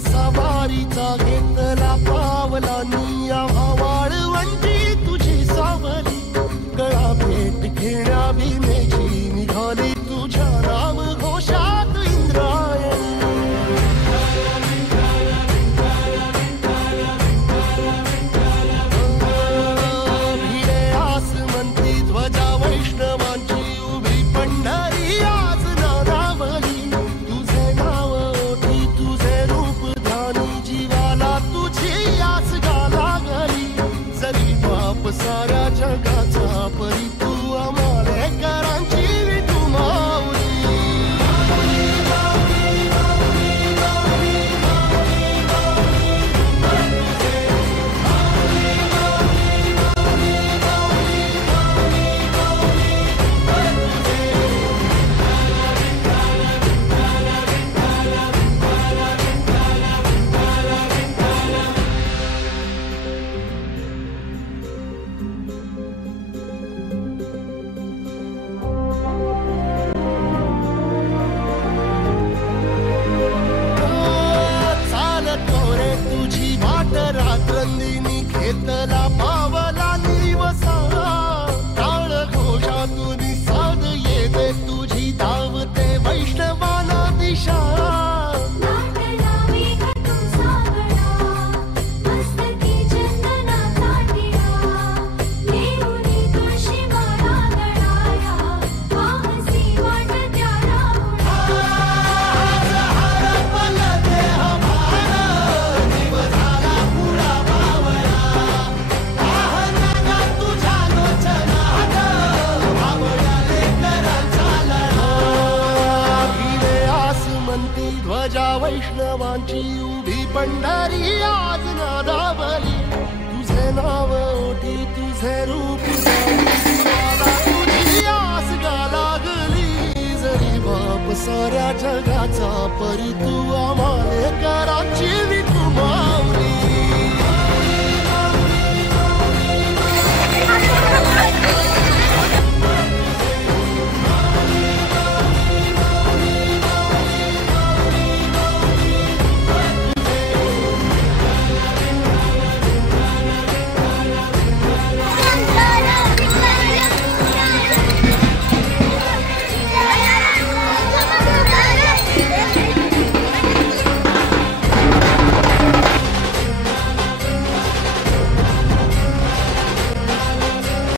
सवारीचा घेतला पावला निया वाळवंटी तुझी सावली गळा भेट घेण्या भीमेची निघाली तुझ्या राम घोषात इंद्रायणी भिडे आसमंती ध्वजा वैष्णवांची उभी पंढरी आज नारावली तुझे नाव ओठी तुझे रूप जीवाला तुझी आस गाला गली जरी बाप साऱ्या जगाचा परी तू आमालेकरांची तू माऊली रात्रंदिनी घेतला पावला निवसा टाळ घोषातून साध येते तुझी धावते वैष्णवाला दिशा ध्वजा वैष्णवांची उभी पंढरी आज नादावली तुझे नाव ओठी तुझे रूप तुझी आस गाला गली जरी बाप साऱ्या जगाचा परी तू आम्हाले करा